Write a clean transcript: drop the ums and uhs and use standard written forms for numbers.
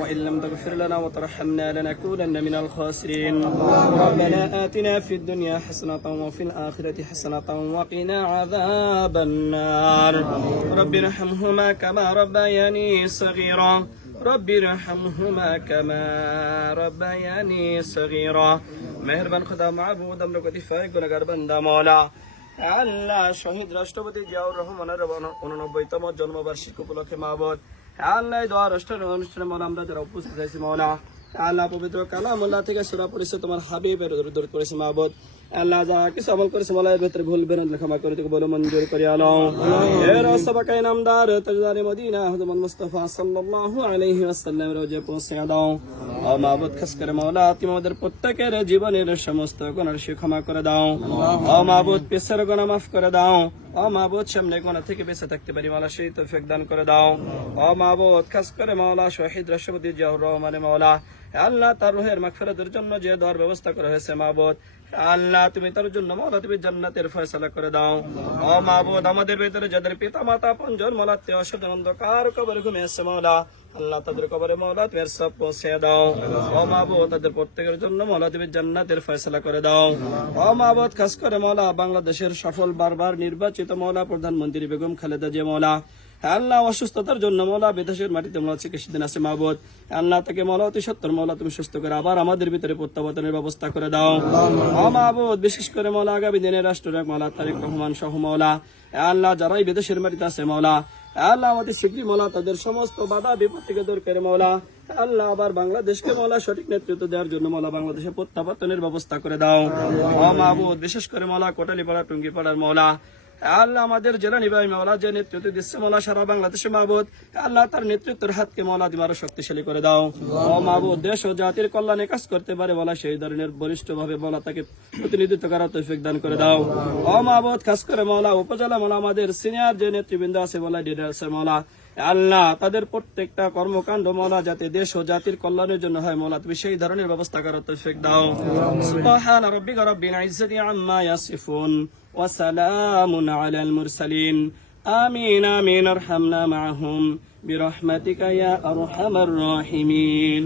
وإن لم تغفر لنا وترحمنا لنكونن من الخاسرين ربنا آتنا في الدنيا حسنة وفي الآخرة حسنة وقنا عذاب النار رب ارحمهما كما ربياني صغيرا رب ارحمهما كما ربياني صغيرا মেহেরবান খোদা মাবুদ আমরা কতিফায় গুনাহগার বান্দা মাওলা আল্লাহ শহীদ রাষ্ট্রপতি জিয়াউর রহমানের 89তম জন্মবার্ষিকী উপলক্ষে মাবুদ আল্লাহ দোয়া অনুষ্ঠানে মাওলা আমরা যারা উপস্থিত আছি মাওলা আল্লাহ পবিত্র কালামুল্লাহ থেকে সূরা পড়েছে তোমার হাবিবের দরুদ করেছে মাবুদ আল্লাহ যা কিছু আমল করেছে মাওলা এর ভিতরে ভুল বেরান ক্ষমা করে তুমি বলো মঞ্জুর করে আলো এর সবাকায়ে নামদার তাজদারে মদিনা হযরত মুস্তাফা সাল্লাল্লাহু আলাইহি ওয়াসাল্লাম রোজে পৌঁছে দাও ও মাবুদ খাস করে মাওলা তুমি আমাদের প্রত্যেকের জীবনের সমস্ত গুনাহ ক্ষমা করে দাও ও মাবুদ পিছের গুনাহ maaf করে দাও ও মাবুদ সামনে গুনাহ থেকে বেঁচে থাকতে পারি মাওলা সেই তৌফিক দান করে দাও ও মাবুদ খাস করে মাওলা শহীদ রাষ্ট্রপতি জিয়াউর রহমানের মাওলা আল্লাহ তার রুহের মাগফিরাতের জন্য যে দোয়ার ব্যবস্থা করা হয়েছে মাবুদ আল্লাহ তুমি তার জন্য মাওলা তুমি জান্নাতের ফয়সালা করে দাও ও মাবুদ আমাদের ভিতরে যাদের পিতা মাতা আপনজন মাওলা আত্মীয় স্বজন অন্ধকার কবরে ঘুমিয়ে আছে মাওলা আল্লাহ তাদের কবরে মাওলা তুমি সব পৌঁছে দাও ও মাবুদ তাদের প্রত্যেকের জন্য মাওলা তুমি জান্নাতের ফয়সালা করে দাও ও মাবুদ খাস করে মাওলা বাংলাদেশের সফল বারবার নির্বাচিত মাওলা প্রধানমন্ত্রী বেগম খালেদা জিয়া মাওলা আল্লাহ অসুস্থতার জন্য মাওলা বিদেশের মাটিতে মাওলা চিকিৎসাধীন আছে মাবুদ আল্লাহ তাকে মাওলা অতি সত্তর মাওলা তুমি সুস্থ করে আবার আমাদের ভিতরে প্রত্যাবর্তনের ব্যবস্থা করে দাও ও মাবুদ বিশেষ করে মাওলা আগামী দিনের রাষ্ট্রনায়ক মাওলা তারেক রহমান সহ মাওলা আল্লাহ যারাই বিদেশের মাটিতে আছে মাওলা আল্লাহ আমাদের শীঘ্রই মাওলা তাদের সমস্ত বাধা বিপত্তিকে দূর করে মাওলা আল্লাহ আবার বাংলাদেশকে মাওলা সঠিক নেতৃত্ব দেওয়ার জন্য মাওলা বাংলাদেশে প্রত্যাবর্তনের ব্যবস্থা করে দাও ও মাবুদ বিশেষ করে মাওলা কোটালীপাড়া টুঙ্গিপাড়ার মাওলা আল্লাহ আমাদের জেলা নিবাহী মাওলা যে নেতৃত্ব দিচ্ছে মাওলা সারা বাংলাদেশে মাবুদ আল্লাহ তার নেতৃত্বের হাতকে মাওলা তুমি আরো শক্তিশালী করে দাও ও মাবুদ দেশ ও জাতির কল্যাণে কাজ করতে পারে মাওলা সেই ধরনের বরিষ্ঠ ভাবে মাওলা তাকে প্রতিনিধিত্ব করার তৌফিক দান করে দাও ও মাবুদ খাস করে মাওলা উপজেলা মাওলা আমাদের সিনিয়র যে নেতৃবৃন্দ আছে মাওলা লিডার আছে মাওলা আল্লাহ তাদের প্রত্যেকটা কর্মকাণ্ড মাওলা যাতে দেশ ও জাতির কল্যাণের জন্য হয় মাওলা তুমি সেই ধরনের ব্যবস্থা করার তৌফিক দাও সুবহান রাব্বিকা রাব্বিল ইজ্জাতি আম্মা ইয়াসিফুন ওয়া সালামুন আলাল মুরসালিন আমিন আমিন আরহামনা মাআহুম বিরহমাতিকা ইয়া আরহামার রাহিমিন।